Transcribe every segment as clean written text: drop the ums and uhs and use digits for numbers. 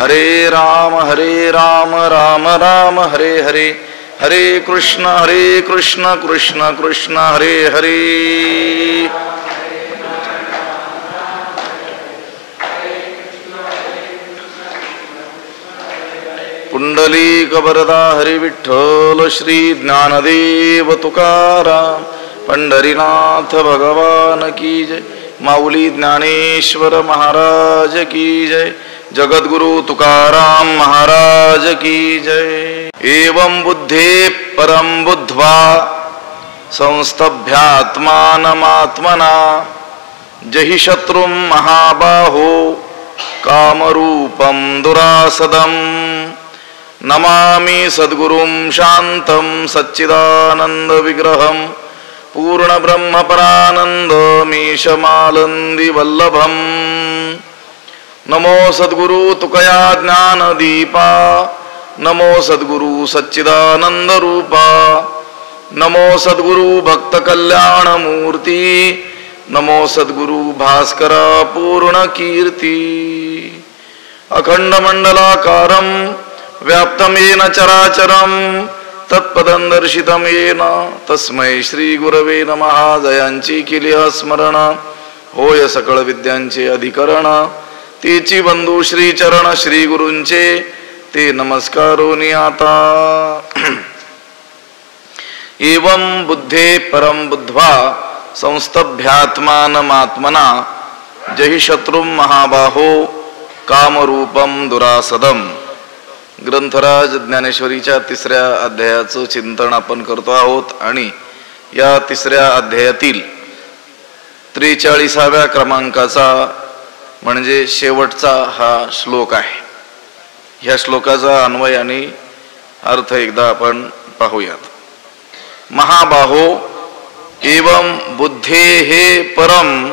हरे राम राम राम हरे हरे, हरे कृष्ण कृष्ण कृष्ण हरे हरे। पुंडलीक वरदा हरि विठ्ठल श्री ज्ञानदेव तुकाराम, पंढरीनाथ भगवान की जय, माऊली ज्ञानेश्वर महाराज की जय, जगद्गुरु तुकाराम महाराज की जय। एवं बुद्धे परम बुद्ध्वा संस्तभ्यात्मानमात्मना, जहि शत्रुं महाबाहो कामरूपं दुरासदम्, नमामि सद्गुरुं शान्तं सच्चिदानंद विग्रहं, पूर्ण ब्रह्म परानंदमीशमालंदी वल्लभम्। नमो सद्गुरु तुकया ज्ञान दीपा, नमो सद्गुरु सच्चिदानंद रूपा, नमो सद्गुरु भक्त कल्याण मूर्ति, नमो सद्गुरु भास्करा पूर्ण कीर्ति। अखंड मंडलाकारं व्याप्तं येन चराचरं, तत्पदं दर्शितं येन तस्मै श्री गुरवे नमः। जयांची केली स्मरण, होय सकळ विद्यांचे अधिकरण, तेची बंधू श्री चरण श्री गुरूंचे ते नमस्कारोनी आता। एवं बुद्धे परम बुद्ध्वा संस्तभ्यात्मानमात्मना, जहि शत्रुं महाबाहो कामरूपम दुरासदम। ग्रंथराज ज्ञानेश्वरीच्या 3ऱ्या अध्यायाचं चिंतन आपण करतो आहोत आणि या 3ऱ्या अध्यायातील 43व्या क्रमांकाचा म्हणजे शेवटचा हा श्लोक आहे। ह्या श्लोकाचा अन्वय आणि अर्थ एकदा आपण पाहूयात। महाबाहो एवं बुद्धेः परम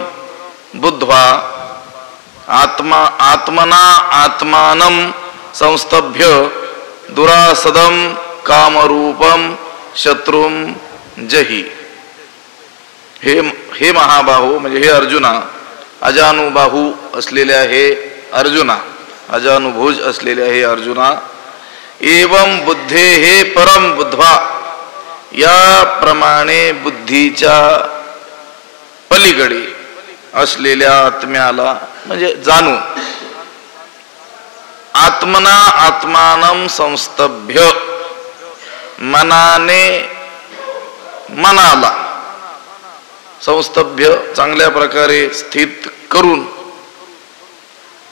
बुद्ध्वा आत्मना आत्मानं संस्तभ्य दुरासदं कामरूपं शत्रुं जहि। हे महाबाहो म्हणजे हे अर्जुना, अजानुबाहू असलेल्या हे अर्जुना, अजानुभुज असलेल्या हे अर्जुना, एवं बुद्धे हे परम बुद्ध्वा, या प्रमाणे बुद्धीच्या पलीकडे असलेल्या आत्म्याला म्हणजे जाणून, आत्मना आत्मानं संस्तभ्य, मनाने मनाला संस्तभ्य चांगल्या प्रकारे स्थित करून,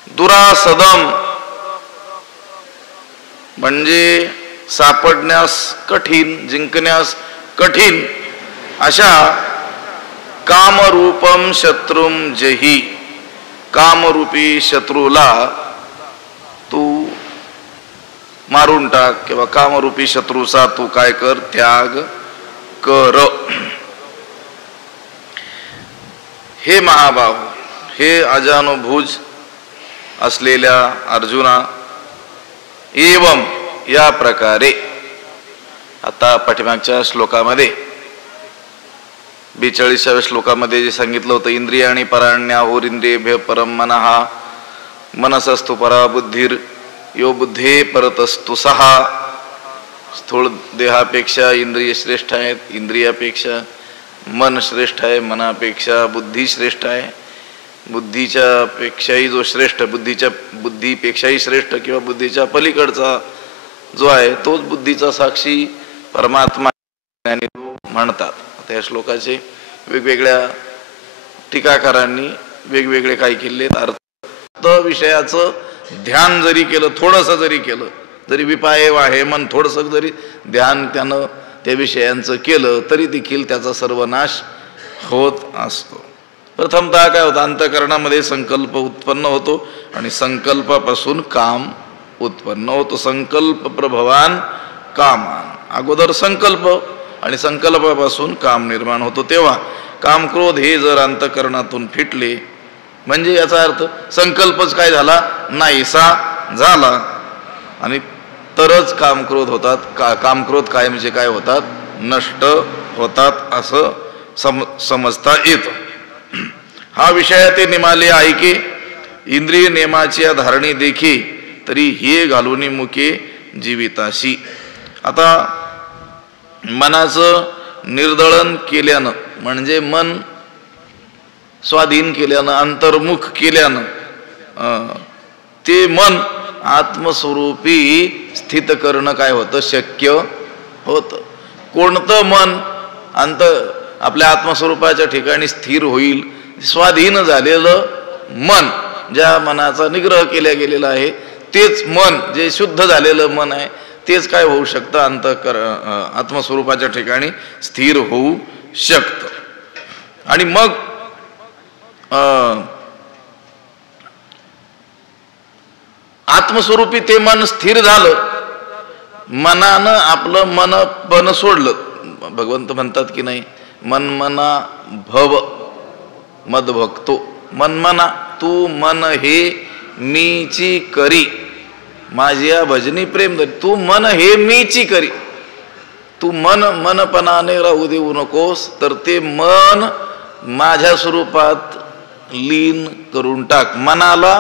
दुरासदम म्हणजे सापडण्यास कठीण, जिंकण्यास कठीण अशा कामरूपम शत्रुम जहि, कामरूपी शत्रूला तू मारून टाक किंवा कामरूपी शत्रूचा तू काय कर, त्याग कर। हे महाबाहु, हे अजानुभुज असलेल्या अर्जुना, एवं या प्रकारे, आता पाठीमागच्या श्लोकामध्ये 42व्या श्लोकामध्ये जे सांगितलं होतं, इंद्रिय आणि पराण्याहुरिंद्रियेभ्य परम मनः, मनसस्तु परा बुद्धीर यो बुद्धे परतस्तु सहा। स्थूल देहापेक्षा इंद्रिय श्रेष्ठ आहेत, इंद्रियापेक्षा मन श्रेष्ठ आहे, मनापेक्षा बुद्धी श्रेष्ठ आहे, बुद्धीच्या पेक्षाही जो श्रेष्ठ, बुद्धीपेक्षाही श्रेष्ठ किंवा बुद्धीच्या पलीकडचा जो आहे तोच बुद्धीचा साक्षी परमात्मा म्हणतात। त्या श्लोकाचे वेगवेगळ्या टीकाकारांनी वेगवेगळे काय केले अर्थ, विषयाचं ध्यान जरी केलं, थोडंसं जरी केलं, जरी विपाये वाहे मन थोडंसं जरी ध्यान त्यानं त्या विषयांचं केलं तरी देखील त्याचा सर्वनाश होत असतो। प्रथमतः काय होतं, अंतःकरणामध्ये संकल्प उत्पन्न होतो आणि संकल्पापासून काम उत्पन्न होतो। संकल्प प्रभवान कामान, अगोदर संकल्प आणि संकल्पापासून काम निर्माण होतो। तेव्हा काम क्रोध हे जर अंतःकरणातून फिटले म्हणजे याचा अर्थ संकल्पच काय झाला, नाहीसा झाला, आणि तरच काम क्रोध होतात, काम क्रोध कायमचे काय होतात, नष्ट होतात असं समजता येतं। हा विषय ते निमाले आहे की इंद्रिय नेमाची धारणी देखी तरी हे घालूनी मुके जीविताशी. आता मनाचं निर्दळन केल्यानं म्हणजे मन स्वाधीन केल्यानं अंतर्मुख केल्यानं ते मन आत्मस्वरूपी स्थित करणं काय होतं शक्य होतं. कोणतं मन आपल्या आत्मस्वरूपाच्या ठिकाणी स्थिर होईल? स्वाधीन झालेलं मन, ज्या मनाचा निग्रह केला गेलेला आहे तेच मन, जे शुद्ध झालेलं मन आहे तेच काय होऊ शकतं आत्मस्वरूपाच्या ठिकाणी स्थिर होऊ शकतं. आणि मग आत्मस्वरूपी ते मन स्थिर झालं, मनानं आपलं मनपण सोडलं. भगवंत म्हणतात की नाही, मनमना भव मद भक्तो. मनमना तू मन हे मीची करी, माझ्या भजनी प्रेम धरी. तू मन हे मीची करी, तू मनपणाने राहू देऊ नकोस, तर ते मन माझ्या स्वरूपात लीन करून टाक. मनाला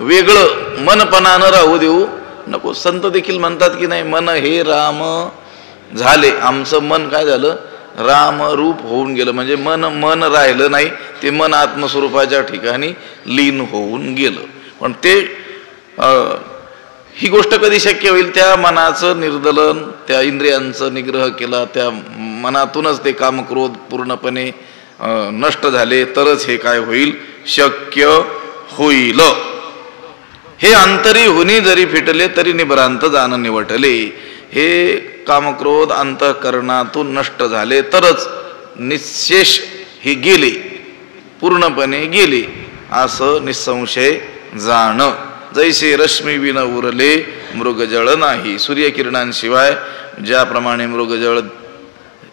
वेगळं मनपणानं राहू देऊ नको. संत देखील म्हणतात की नाही, मन हे राम झाले. आमचं मन काय झालं? रामरूप होऊन गेलं. म्हणजे मन राहिलं नाही, ते मन आत्मस्वरूपाच्या ठिकाणी लीन होऊन गेलं. पण ते ही गोष्ट कधी शक्य होईल? त्या मनाचं निर्दलन, त्या इंद्रियांचं निग्रह केला, त्या मनातूनच ते काम क्रोध पूर्णपणे नष्ट झाले, तरच हे काय होईल? शक्य होईल. हे अंतरी हुनी जरी फिटले तरी निभ्रांत जाणं निवटले. हे कामक्रोध अंतःकरणातून नष्ट झाले तरच निशेष हे गेले, पूर्णपणे गेले असं निसंशय जाणं. जैसे रश्मी विन उरले मृगजळ नाही. सूर्यकिरणांशिवाय ज्याप्रमाणे मृगजळ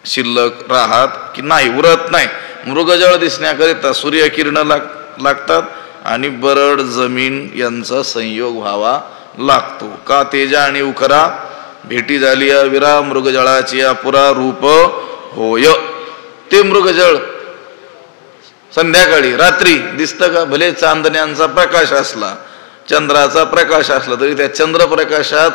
शिल्लक राहत की नाही, उरत नाही. मृगजळ दिसण्याकरिता सूर्यकिरण लागतात आणि बरड जमीन यांचा संयोग व्हावा लागतो. का तेजा आणि उखरा भेटी झाली विरा मृगजळाची पुरा रूप होय. ते मृगजळ संध्याकाळी रात्री दिसतं का? भले चांदण्यांचा प्रकाश असला, चंद्राचा प्रकाश असला, तरी त्या चंद्रप्रकाशात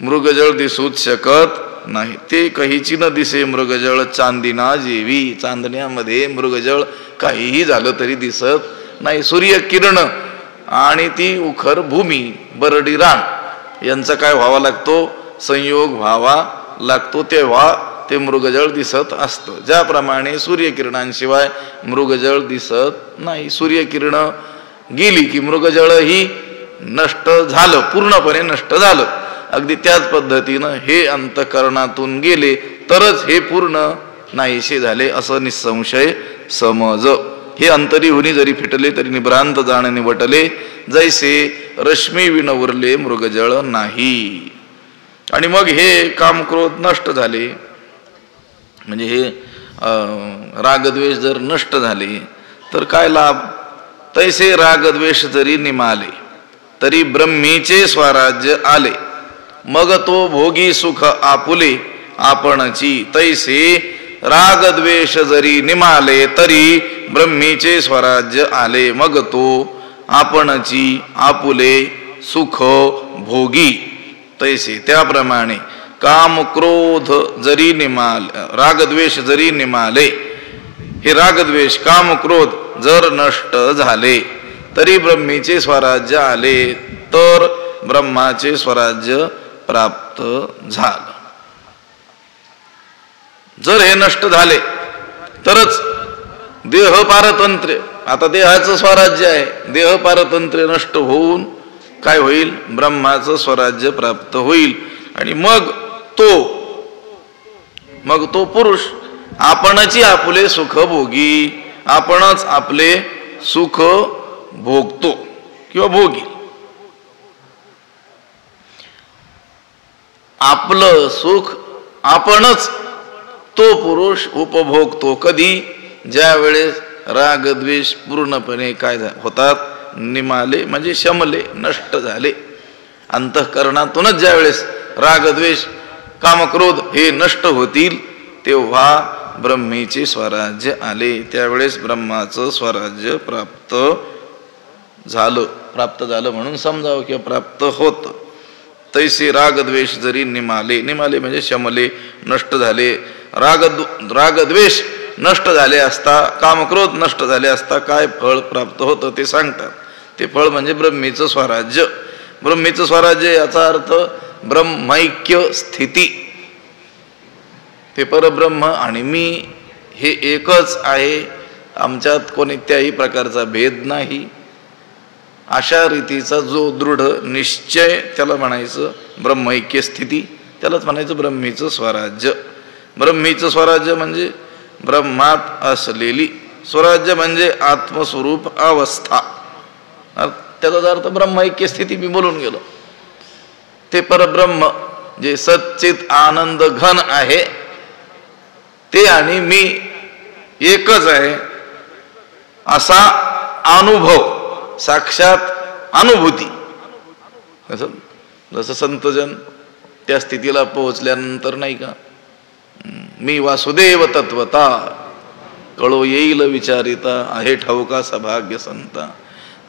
मृगजळ दिसूच शकत नाही. ते काहीची न दिसे मृगजळ चांदिना जेवी. चांदण्यामध्ये मृगजळ काहीही झालं तरी दिसत नाही. सूर्यकिरण आणि ती उखर भूमी, बरडी रान यांचा काय व्हावा लागतो? संयोग व्हावा लागतो, तेव्हा ते मृगजळ दिसत असतं. ज्याप्रमाणे सूर्यकिरणांशिवाय मृगजळ दिसत नाही. सूर्यकिरण गेली की मृगजळ ही नष्ट झालं, पूर्णपणे नष्ट झालं. अगदी त्याच पद्धतीनं हे अंतःकरणातून गेले तरच हे पूर्ण नाहीसे झाले असं निसंशय समज. हे अंतरी हुनी जरी फिटले तरी निभ्रांत जाणे निवटले. जैसे रश्मी विन उरले मृगजळ नाही. आणि मग हे कामक्रोध नष्ट झाले, म्हणजे हे रागद्वेष जर नष्ट झाले तर काय लाभ? तैसे रागद्वेष जरी निमाले तरी ब्रह्मीचे स्वराज्य आले. मग तो भोगी सुख आपुले आपणची. तैसे रागद्वेष जरी निमाले तरी ब्रह्मीचे स्वराज्य आले. मग तो आपणची आपुले सुख भोगी. तैसे त्याप्रमाणे काम क्रोध जरी निमाले, रागद्वेष जरी निमाले, हे रागद्वेष काम क्रोध जर नष्ट झाले तरी ब्रह्मीचे स्वराज्य आले, तर ब्रह्माचे स्वराज्य प्राप्त झालं. जर हे नष्ट झाले तरच देह पारतंत्र्य, आता देहाचं स्वराज्य आहे, देह पारतंत्र्य नष्ट होऊन काय होईल? ब्रह्माचं स्वराज्य प्राप्त होईल. आणि मग तो पुरुष आपणची आपले सुख भोगी, आपणच आपले सुख भोगतो किंवा भोगी. आपलं सुख आपणच तो पुरुष उपभोगतो. कधी? ज्या वेळेस रागद्वेष पूर्णपणे काय होतात? निमाले, म्हणजे शमले, नष्ट झाले. अंतःकरणातूनच ज्या वेळेस रागद्वेष कामक्रोध हे नष्ट होतील तेव्हा ब्रह्मीचे स्वराज्य आले. त्यावेळेस ब्रह्माचं स्वराज्य प्राप्त झालं. प्राप्त झालं म्हणून समजावं किंवा प्राप्त होतं. तैसे रागद्वेष जरी निमाले, निमाले म्हणजे शमले, नष्ट झाले. रागद्वेष नष्ट झाले असता, कामक्रोध नष्ट झाले असता काय फळ प्राप्त होतं ते सांगतात. ते फळ म्हणजे ब्रह्मीचं स्वराज्य. ब्रह्मीचं स्वराज्य याचा अर्थ ब्रह्मैक्य स्थिती. ते परब्रह्म आणि मी हे एकच आहे, आमच्यात कोणत्याही प्रकारचा भेद नाही, अशा रीतीचा जो दृढ निश्चय त्याला म्हणायचं ब्रह्मैक्य स्थिती, त्यालाच म्हणायचं ब्रह्मीचं स्वराज्य. ब्रह्मीचं स्वराज्य म्हणजे ब्रह्मात असलेली, स्वराज्य म्हणजे आत्मस्वरूप अवस्था. त्याचा अर्थ ब्रह्मैक्य स्थिती मी बोलून गेलो. ते परब्रह्म जे सच्चित आनंद घन आहे ते आणि मी एकच आहे असा अनुभव, साक्षात अनुभूती. जसं संतजन त्या स्थितीला पोहोचल्यानंतर नाही का, मी वासुदेव तत्वता कळो येईल विचारिता, आहे ठाऊका सभाग्य संता.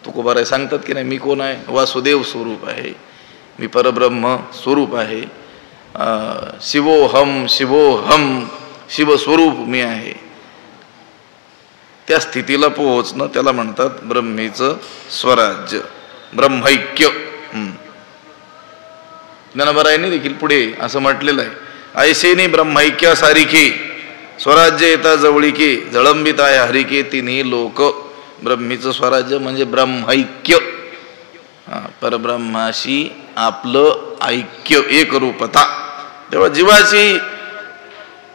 तुकोबाराय सांगतात की नाही, मी कोण आहे? वासुदेव स्वरूप आहे, मी परब्रह्म स्वरूप आहे. शिवोहम शिवोहम, शिवस्वरूप मी आहे. त्या स्थितीला पोहोचणं त्याला म्हणतात ब्रह्मीचं स्वराज्य, ब्रह्मैक्य. ज्ञानोबारायांनी देखील पुढे असं म्हटलेलं आहे, ऐसेनी ब्रह्मैक्यासारिखे स्वराज्य येता जवळीके, जळंबित आहे हरिके तिन्ही लोक. ब्रह्मीचं स्वराज्य म्हणजे ब्रह्मैक्य, परब्रह्माशी आपलं ऐक्य, एकरूपता. तेव्हा जीवाची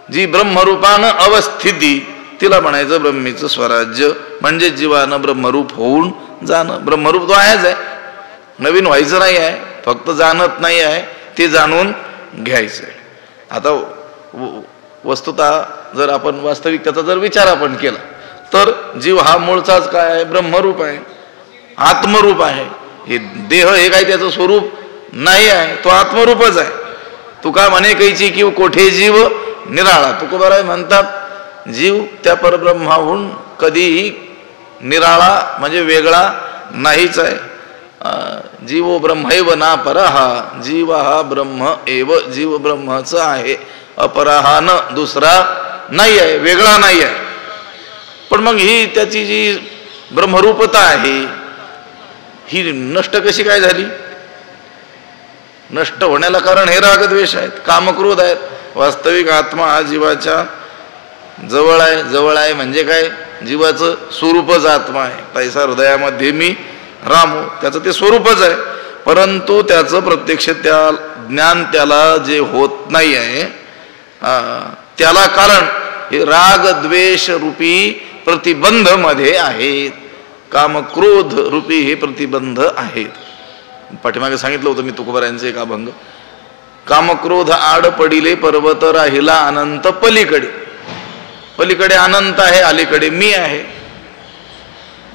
जी ब्रह्मरूपानं अवस्थिती तिला म्हणायचं ब्रह्मीचं स्वराज्य. म्हणजे जीवानं ब्रह्मरूप होऊन जाणं. ब्रह्मरूप तो आहेच आहे, नवीन व्हायचं नाही आहे, फक्त जाणत नाही आहे, ते जाणून घ्यायचं आहे. आता वस्तुतः जर आपण वास्तविक त्याचा जर विचार आपण केला तर जीव हा मूळचाच काय आहे? ब्रह्मरूप आहे, आत्मरूप आहे. हे देह हे काय त्याचं स्वरूप नाही आहे, तो आत्मरूपच आहे. तुका म्हणे कैची की कोठे जीव निराळा. तुकोबाराय म्हणतात जीव त्या परब्रह्माहून कधीही निराळा म्हणजे वेगळा नाहीच आहे. जीवो ब्रह्मैव ना परहा, जीव हा ब्रह्म एव, जीव ब्रह्मच आहे, अपरहा न दुसरा नाही आहे, वेगळा नाही आहे. पण मग ही त्याची जी ब्रह्मरूपता आहे ही नष्ट कशी काय झाली? नष्ट होण्याला कारण हे रागद्वेष आहेत, कामक्रोध आहेत. वास्तविक आत्मा हा जीवाच्या जवळ आहे. जवळ आहे म्हणजे काय? जीवाचं स्वरूपच आत्मा आहे. तैसा हृदयामध्ये मी रामू, त्याचं ते स्वरूपच आहे. परंतु त्याचं प्रत्यक्ष त्या ज्ञान त्याला जे होत नाही आहे त्याला कारण हे राग द्वेष रूपी प्रतिबंध मध्ये आहेत, कामक्रोध रूपी हे प्रतिबंध आहेत. पाठीमागे सांगितलं होतं मी तुकोबारायांचे एक अभंग, कामक्रोध आड पडिले पर्वत राहिला अनंत पलीकडे. पलीकडे अनंत आहे, अलीकडे मी आहे.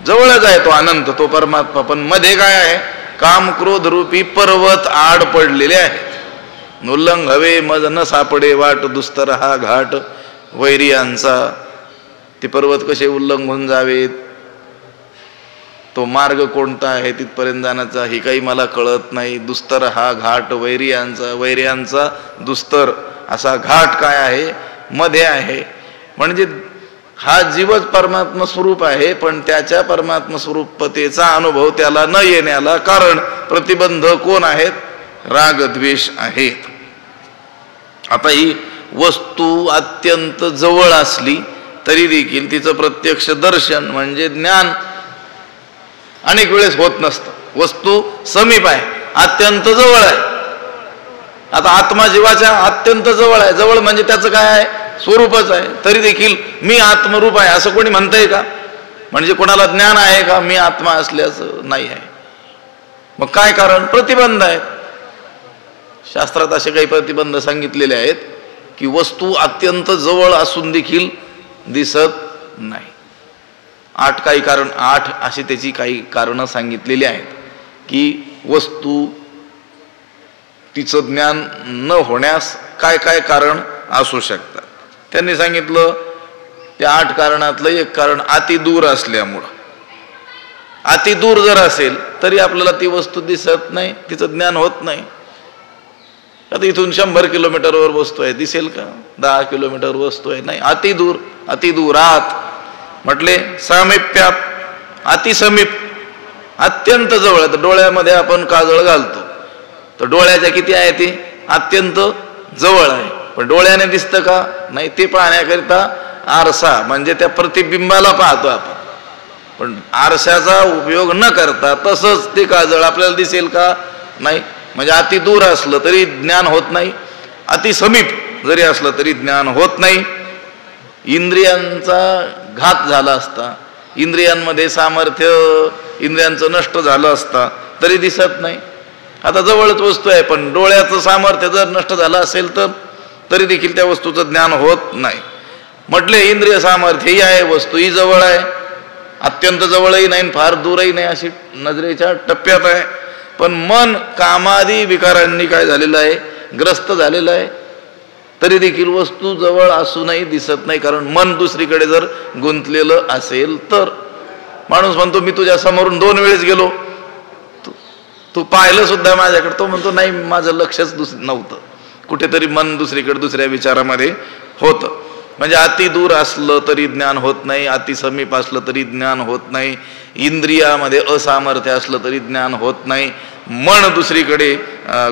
जवळच आहे तो अनंत, तो परमात्मा, पण मध्ये काय आहे? कामक्रोध रूपी पर्वत आड पडलेले आहेत. नुल्लंघ हवे मज न सापडे वाट, दुस्तर हा घाट वैरियांचा. ते पर्वत कसे उल्लंघून जावेत, तो मार्ग कोणता आहे तिथपर्यंत जाण्याचा हे काही मला कळत नाही. दुस्तर हा घाट वैरियांचा, वैरियांचा दुस्तर असा घाट काय आहे? मध्ये आहे. म्हणजे हा जीवच परमात्मा स्वरूप आहे, पण त्याच्या परमात्मा स्वरूपतेचा अनुभव त्याला न येण्याला कारण प्रतिबंध कोण आहेत? राग द्वेष आहेत. आता ही वस्तू अत्यंत जवळ असली तरी देखील तिचं प्रत्यक्ष दर्शन म्हणजे ज्ञान अनेक वेळेस होत नसतं. वस्तू समीप आहे, अत्यंत जवळ आहे. आता आत्मा जीवाच्या अत्यंत जवळ आहे. जवळ म्हणजे त्याचं काय आहे? स्वरूपच आहे. तरी देखील मी आत्मरूप आहे असं कोणी म्हणतंय का? म्हणजे कोणाला ज्ञान आहे का मी आत्मा असल्याचं? नाही आहे. मग काय कारण? प्रतिबंध आहेत. शास्त्रात असे काही प्रतिबंध सांगितलेले आहेत की वस्तू अत्यंत जवळ असून देखील दिसत नाही. 8 काही कारण, 8 अशी त्याची काही कारणं सांगितलेली आहेत की वस्तू तिचं ज्ञान न होण्यास काय काय कारण असू शकतात. त्यांनी सांगितलं त्या 8 कारणातलं एक कारण अति दूर असल्यामुळं. अति दूर जर असेल तरी आपल्याला ती वस्तू दिसत नाही, तिचं ज्ञान होत नाही. आता इथून 100 किलोमीटरवर वस्तू आहे, दिसेल का? 10 किलोमीटर वस्तू आहे, नाही. अति दूर, अति दूरात म्हटले. सामिप्यात, अति समीप, अत्यंत जवळ. तर डोळ्यामध्ये आपण काजळ घालतो, तर डोळ्याच्या किती आहे? ती अत्यंत जवळ आहे, पण डोळ्याने दिसतं का? नाही. ते पाहण्याकरिता आरसा म्हणजे त्या प्रतिबिंबाला पाहतो आपण, पण आरशाचा उपयोग न करता तसंच ते काजळ आपल्याला दिसेल का? नाही. म्हणजे अति दूर असलं तरी ज्ञान होत नाही, अति समीप जरी असलं तरी ज्ञान होत नाही. इंद्रियांचा घात झाला असता, इंद्रियांमध्ये सामर्थ्य इंद्रियांचं नष्ट झालं असता तरी दिसत नाही. आता जवळच वस्तू आहे, पण डोळ्याचं सामर्थ्य जर नष्ट झालं असेल तर तरी देखील त्या वस्तूचं ज्ञान होत नाही. म्हटले इंद्रिय सामर्थ्य ही आहे, वस्तू ही जवळ आहे, अत्यंत जवळही नाही फार दूरही नाही, अशी नजरेच्या टप्प्यात आहे. पण मन कामादी विकारांनी काय झालेलं आहे? ग्रस्त झालेलं आहे. तरी देखील वस्तू जवळ असूनही दिसत नाही, कारण मन दुसरीकडे जर गुंतलेलं असेल तर. माणूस म्हणतो मी तुझ्या समोरून 2 वेळेस गेलो, तू पाहिलं सुद्धा माझ्याकडे. तो म्हणतो नाही, माझं लक्षच नव्हतं, कुठेतरी मन दुसरीकडे दुसऱ्या विचारामध्ये होतं. म्हणजे अति दूर असलं तरी ज्ञान होत नाही, अति समीप असलं तरी ज्ञान होत नाही, इंद्रियामध्ये असामर्थ्य असलं तरी ज्ञान होत नाही, मन दुसरीकडे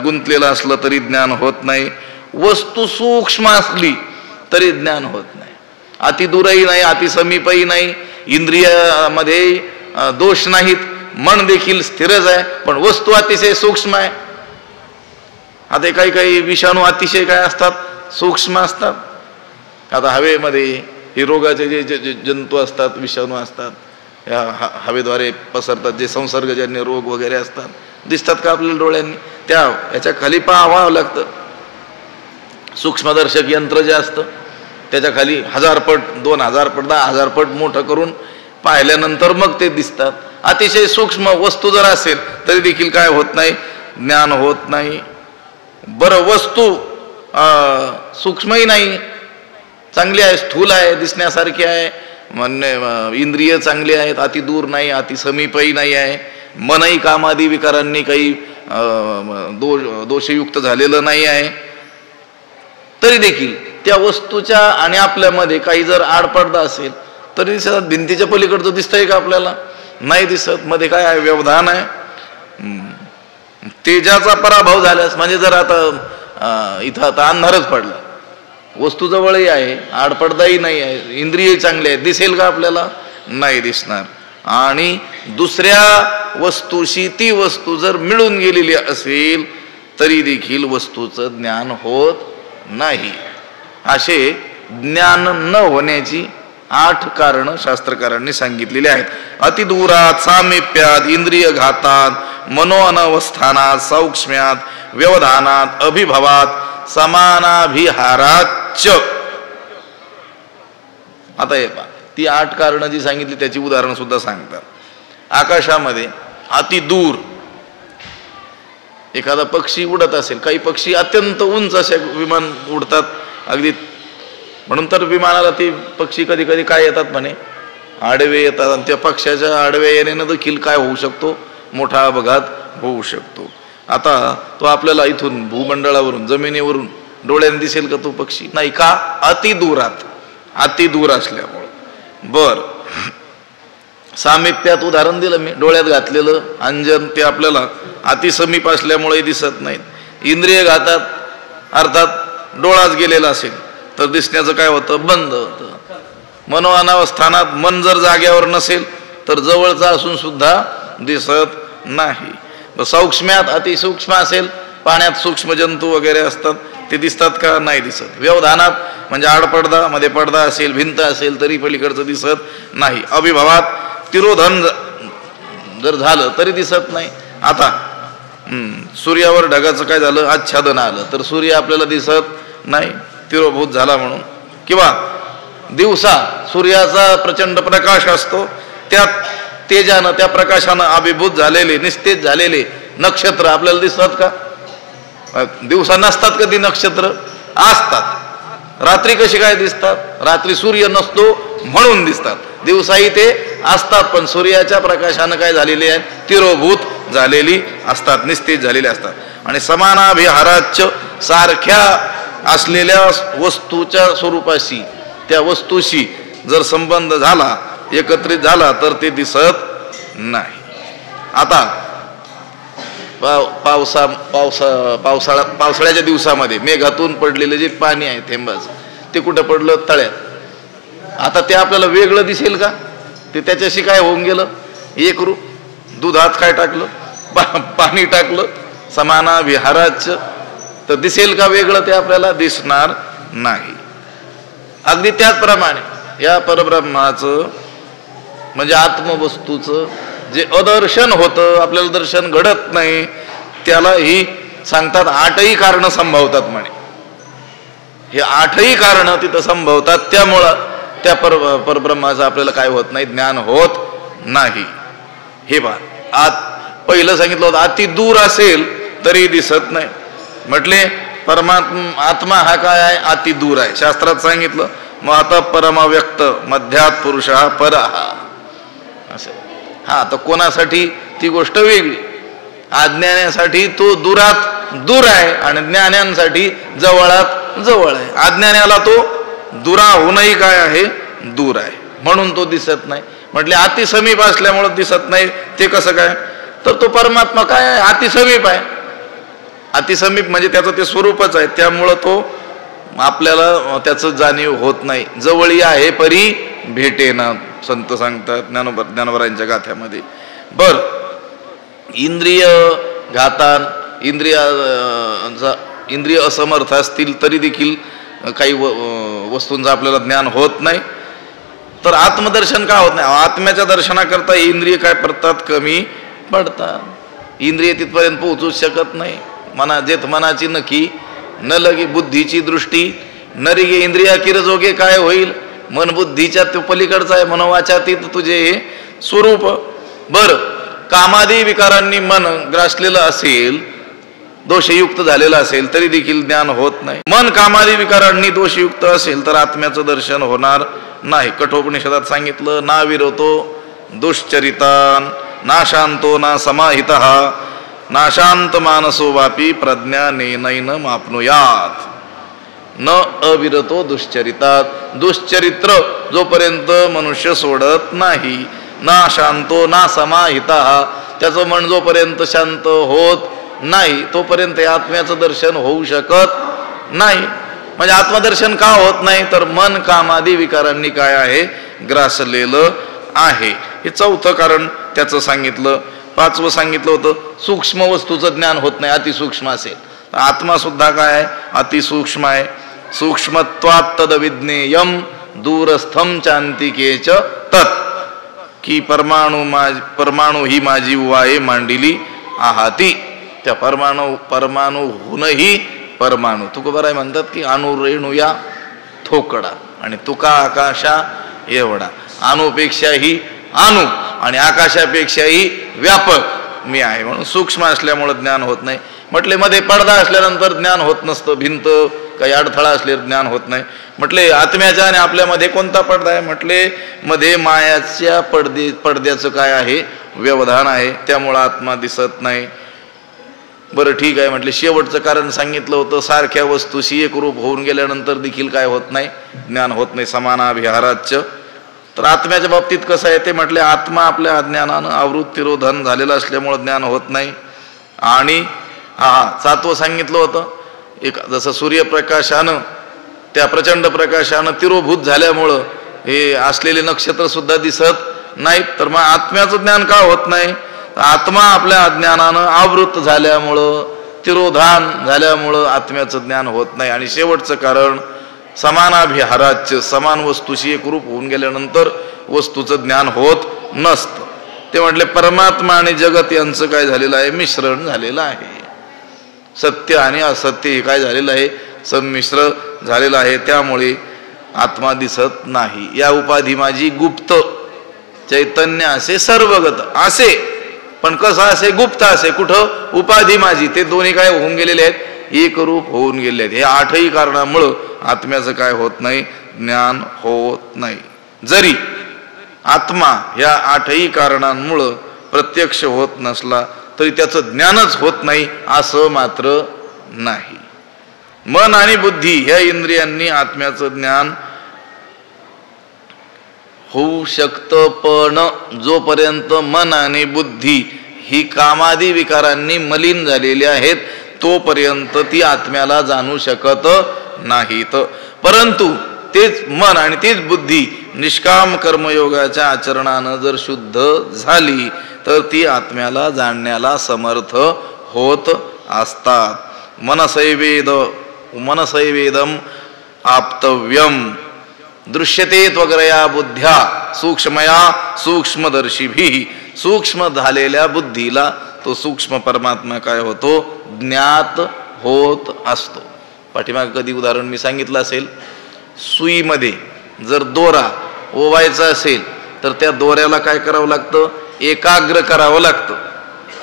गुंतलेलं असलं तरी ज्ञान होत नाही, वस्तू सूक्ष्म असली तरी ज्ञान होत नाही. अति दूरही नाही, अति समीपही नाही, इंद्रियामध्ये दोष नाहीत, मन देखील स्थिरच आहे, पण वस्तू अतिशय सूक्ष्म आहे. आता काही काही विषाणू अतिशय काय असतात? सूक्ष्म असतात. आता हवेमध्ये हे रोगाचे जे जंतू असतात, विषाणू असतात, या हवेद्वारे पसरतात, जे संसर्गजन्य रोग वगैरे असतात, दिसतात का आपल्याला डोळ्यांनी? याच्या खाली पाहावं लागतं. सूक्ष्मदर्शक यंत्र जे असतं त्याच्या खाली 1000 पट, 2000 पट, 10,000 पट मोठं करून पाहिल्यानंतर मग ते दिसतात. अतिशय सूक्ष्म वस्तू जर असेल तरी देखील काय होत नाही? ज्ञान होत नाही. बरं, वस्तू सूक्ष्मही नाही, चांगली आहे, स्थूल आहे, दिसण्यासारखी आहे, म्हणणे इंद्रिय चांगली आहेत, अति दूर नाही, अति समीपही नाही आहे, मनही कामादी विकारांनी काही दोषयुक्त झालेलं नाही आहे, तरी देखील त्या वस्तूच्या आणि आपल्यामध्ये काही जर आडपडदा असेल तरी दिसतात. भिंतीच्या पलीकडचं दिसतंय का आपल्याला? नाही दिसत. मध्ये काय आहे? व्यवधान आहे. तेजाचा पराभव झाल्यास, म्हणजे जर आता इथं आता अंधारच पडला, वस्तू जवळही आहे, आडपडदाही नाही आहे, इंद्रिय चांगले आहेत, दिसेल का आपल्याला? नाही दिसणार. आणि दुसऱ्या वस्तूशी ती वस्तू जर मिळून गेलेली असेल तरी देखील वस्तूचं ज्ञान होत नाही. असे ज्ञान न होण्याची 8 कारणं शास्त्रकारांनी सांगितलेली आहेत. अतिदूरात, सामिप्यात, इंद्रिय घातात, मनोअनवस्थानात, सौक्ष्म्यात, व्यवधानात, अभिभवात, समानाभिहाराच. आता हे पहा, ती 8 कारणं जी सांगितली त्याची उदाहरण सुद्धा सांगतात. आकाशामध्ये अति दूर एखादा पक्षी उडत असेल, काही पक्षी अत्यंत उंच असे विमान उडतात अगदी, म्हणून तर विमानाला ती पक्षी कधी कधी काय येतात म्हणे, आडवे येतात, आणि त्या पक्षाच्या आडव्या येण्यानं देखील काय होऊ शकतो? मोठा अपघात होऊ शकतो. आता तो आपल्याला इथून भूमंडळावरून, जमिनीवरून डोळ्याने दिसेल का तो पक्षी? नाही. का? अति दूरात, अति दूर असल्यामुळे. बर, सामिप्यात उदाहरण दिलं मी, डोळ्यात घातलेलं अंजन ते आपल्याला अति समीप असल्यामुळे दिसत नाहीत. इंद्रिय घातात, अर्थात डोळाच गेलेला असेल तर दिसण्याचं काय होतं? बंद होतं. मनोअनावस्थानात, मन जर जाग्यावर नसेल तर जवळचा असून सुद्धा दिसत नाही. सौक्ष्म्यात, अतिसूक्ष्म असेल, पाण्यात सूक्ष्म जंतू वगैरे असतात, ते दिसतात का? नाही दिसत. व्यवधानात म्हणजे आडपडदा, मध्ये पडदा असेल, भिंत असेल तरी पलीकडचं दिसत नाही. अभिभवात तिरोधन जर झालं तरी दिसत नाही. आता सूर्यावर ढगाचं काय झालं? आच्छादन आलं तर सूर्य आपल्याला दिसत नाही, तिरोभूत झाला म्हणून. किंवा दिवसा सूर्याचा प्रचंड प्रकाश असतो, त्यात तेजानं, त्या प्रकाशानं अभिभूत झालेले, निस्तेज झालेले नक्षत्र आपल्याला दिसतात का? दिवसा नसतात कधी नक्षत्र? असतात. रात्री कशी काय दिसतात? रात्री सूर्य नसतो म्हणून दिसतात. दिवसाही ते असतात, पण सूर्याच्या प्रकाशानं काय झालेली आहेत, तिरोभूत झालेली असतात, निस्तेज झालेली असतात. आणि समानाभिहाराच सारख्या असलेल्या वस्तूच्या स्वरूपाशी, त्या वस्तूशी जर संबंध झाला, एकत्रित झाला, तर ते दिसत नाही. आता पावसाळ्याच्या दिवसामध्ये मेघातून पडलेलं जे पाणी आहे थेंबाचं, ते कुठं पडलं, तळ्यात. आता ते आपल्याला वेगळं दिसेल का? ते त्याच्याशी काय होऊन गेलं, एक रूप. दुधात काय टाकलं, पाणी टाकलं, समानाविहाराच, तर दिसेल का वेगळं? ते आपल्याला दिसणार नाही. अगदी त्याचप्रमाणे या परब्रह्माचं म्हणजे आत्मवस्तूचं जे अदर्शन होतं, आपल्याला दर्शन घडत नाही, त्याला ही सांगतात 8ही कारणं संभवतात म्हणे. हे 8ही कारणं तिथं संभवतात, त्यामुळं त्या परब्रह्माचं आपल्याला काय होत नाही, ज्ञान होत नाही. हे पहा, पहिलं सांगितलं होतं अति दूर असेल तरी दिसत नाही. म्हटले आत्मा हा काय आहे, अति दूर आहे, शास्त्रात सांगितलं. मग आता परमव्यक्त मध्यात पुरुष हा पर हा असे. हा, तर कोणासाठी ती गोष्ट वेगळी. अज्ञानासाठी तो दुरात दूर आहे आणि ज्ञानांसाठी जवळात जवळ आहे. अज्ञानाला तो दुराहूनही काय आहे, दूर आहे, म्हणून तो दिसत नाही. म्हटले अति समीप असल्यामुळे दिसत नाही. ते कसं काय? तर तो परमात्मा काय आहे, अति समीप आहे. अति समीप म्हणजे त्याचं ते स्वरूपच आहे, त्यामुळं तो आपल्याला त्याचं जाणीव होत नाही. जवळी आहे परी भेटेना, संत सांगतात ज्ञानोबरांच्या गाथ्यामध्ये. बर, इंद्रिय घातान, इंद्रिय असमर्थ असतील तरी देखील काही वस्तूंचं आपल्याला ज्ञान होत नाही. तर आत्मदर्शन का होत नाही? आत्म्याच्या दर्शनाकरता इंद्रिय काय पडतात, कमी पडतात. इंद्रिय तिथपर्यंत पोहोचूच शकत नाही. जेथ मनाची नकी न लगे बुद्धीची दृष्टी, नरिगे इंद्रिया किरजोगे काय होईल. मन बुद्धीच्या तो पलीकडचा आहे, मनोवाचातीत तुझे हे स्वरूप. बर, कामादी विकारांनी मन ग्रासलेलं असेल, दोषयुक्त झालेलं असेल तरी देखील ज्ञान होत नाही. मन कामादी विकारांनी दोषयुक्त असेल तर आत्म्याचं दर्शन होणार नाही. कठोपनिषदात सांगितलं, ना विरतो दुश्चरितान, ना शांतो ना समाहितः, ना शांत मानसो वापी प्रज्ञानेनैन माप्नुयात. न अविरतो दुश्चरितात, दुश्चरित्र जोपर्यंत मनुष्य सोडत नाही, ना शांतो ना समाहितः, त्याचं मन जोपर्यंत शांत होत नाही तोपर्यंत आत्म्याचं दर्शन होऊ शकत नाही. म्हणजे आत्मदर्शन का होत नाही? तर मन कामादी विकारांनी काय आहे, ग्रासलेलं आहे. हे 4थं कारण त्याचं सांगितलं. 5वं सांगितलं होतं सूक्ष्म वस्तूचं ज्ञान होत नाही, अतिसूक्ष्म असेल. आत्मा सुद्धा काय आहे, अतिसूक्ष्म आहे. सूक्ष्मत्वात् तद विज्ञेयम दूरस्थम चांतिकेच तत्, की परमाणु ही माझी उवाये मांडिली आहाती. त्या परमाणूहूनही परमाणू, तुकोबाराय म्हणतात की अणुरेणुया थोकडा आणि तुका आकाशा एवढा. अणुपेक्षाही अणु आणि आकाशापेक्षाही व्यापक मी आहे. म्हणून सूक्ष्म असल्यामुळे ज्ञान होत नाही. म्हटले मध्ये पडदा असल्यानंतर ज्ञान होत नसतं, भिंत काही अडथळा असले ज्ञान होत नाही. म्हटले आत्म्याच्या आणि आपल्यामध्ये कोणता पडदा आहे? म्हटले मध्ये मायाच्या पडद्याचं काय आहे, व्यवधान आहे, त्यामुळं आत्मा दिसत नाही. बरं ठीक आहे. म्हटले शेवटचं कारण सांगितलं होतं, सारख्या वस्तूशी एक रूप होऊन गेल्यानंतर देखील काय होत नाही, ज्ञान होत नाही, समानाभिहाराच. तर आत्म्याच्या बाबतीत कसं आहे ते म्हटले, आत्मा आपल्या अज्ञानानं आवृत्त तिरोधन झालेलं असल्यामुळं ज्ञान होत नाही. आणि 7वं सांगितलं होतं, एक जसं सूर्यप्रकाशानं, त्या प्रचंड प्रकाशानं तिरोभूत झाल्यामुळं हे असलेले नक्षत्र सुद्धा दिसत नाहीत. तर मग आत्म्याचं ज्ञान का होत नाही? आत्मा आपल्या अज्ञानानं आवृत्त झाल्यामुळं, तिरोधान झाल्यामुळं आत्म्याचं ज्ञान होत नाही. आणि शेवटचं कारण समानाभिहाराच, समान वस्तूशी एकरूप होऊन गेल्यानंतर वस्तूचं ज्ञान होत नसतं. ते म्हटले परमात्मा आणि जगत यांचं काय झालेलं आहे, मिश्रण झालेलं आहे. सत्य आणि असत्य हे काय झालेलं आहे, संमिश्र झालेलं आहे. त्यामुळे आत्मा दिसत नाही. या उपाधी माझी गुप्त, चैतन्य असे सर्वगत असे, पण कसं असे, गुप्त असे. कुठं? उपाधी माझी, ते दोन्ही काय होऊन गेलेले आहेत, एक रूप होऊन गेले आहेत. हे 8ही कारणामुळं आत्म्याचं काय होत नाही, ज्ञान होत नाही. जरी आत्मा या आठही कारणांमुळं प्रत्यक्ष होत नसला तरी त्याचं ज्ञानच होत नाही असं मात्र नाही. मन आणि बुद्धी ह्या इंद्रियांनी आत्म्याचं ज्ञान होऊ शकतं, पण जोपर्यंत मन आणि बुद्धी ही कामादी विकारांनी मलिन झालेली आहेत तोपर्यंत ती आत्म्याला जाणू शकत नाहीत. परंतु तेच मन आणि तीच बुद्धी निष्काम कर्मयोगाच्या आचरणानं जर शुद्ध झाली तर ती आत्म्याला जाणण्याला समर्थ होत असतात. मनसैवेदम आप्तव्यम दृश्यते त्वग्रया बुद्ध्या सूक्ष्मया सूक्ष्मदर्शिभिः. सूक्ष्म झालेल्या बुद्धीला तो सूक्ष्म परमात्मा काय होतो? ज्ञात होत असतो. पाठीमाग कधी उदाहरण मी सांगितलं असेल, सुईमध्ये जर दोरा ओवायचा असेल तर त्या दोऱ्याला काय करावं लागतं? एकाग्र करावं लागतं.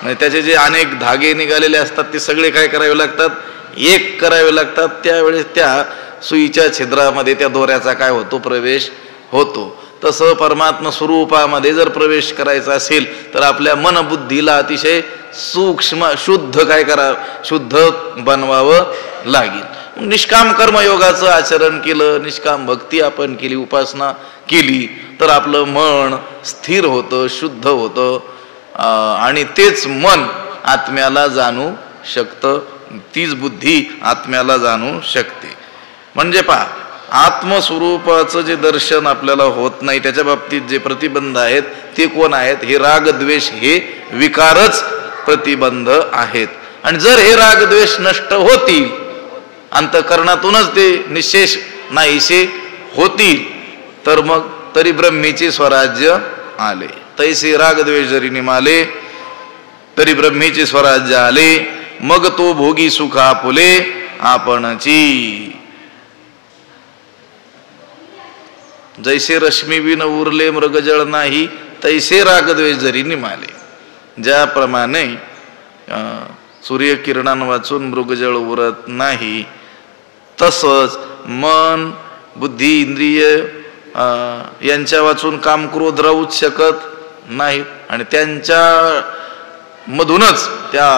म्हणजे त्याचे जे अनेक धागे निघालेले असतात ते सगळे काय करावे लागतात? एक करावे लागतात. त्यावेळेस त्या सुईच्या छिद्रामध्ये त्या दोऱ्याचा काय होतो? प्रवेश होतो. तसं परमात्मा स्वरूपामध्ये जर प्रवेश करायचा असेल तर आपल्या मनबुद्धीला अतिशय सूक्ष्म शुद्ध काय करावं? शुद्ध बनवावं लागेल. निष्काम कर्मयोगाचं आचरण केलं, निष्काम भक्ती आपण केली, उपासना केली तर आपलं मन स्थिर होतं, शुद्ध होतं आणि तेच मन आत्म्याला जाणू शकतं, तीच बुद्धी आत्म्याला जाणू शकते. म्हणजे पहा, आत्मस्वरूपाचं जे दर्शन आपल्याला होत नाही त्याच्या बाबतीत जे प्रतिबंध आहेत ते कोण आहेत? हे राग द्वेष हे विकारच प्रतिबंध आहेत. आणि जर हे राग द्वेष नष्ट होतील, अंतःकरणातूनच ते निशेष नाहीसे होतील, तर मग तरी ब्रह्मीचे स्वराज्य आले. तैसे राग द्वेष जरी निमाले तरी ब्रह्मीचे स्वराज्य आले. मग तो भोगी सुख आपुले आपणची. जैसे रश्मी बिन उरले मृगजळ नाही तैसे रागद्वेष जरी निमाले. ज्याप्रमाणे सूर्यकिरणां वाचून मृगजळ उरत नाही तसंच मन बुद्धी इंद्रिय यांच्या वाचून काम क्रोध राहूच शकत नाहीत. आणि त्यांच्या मधूनच, त्या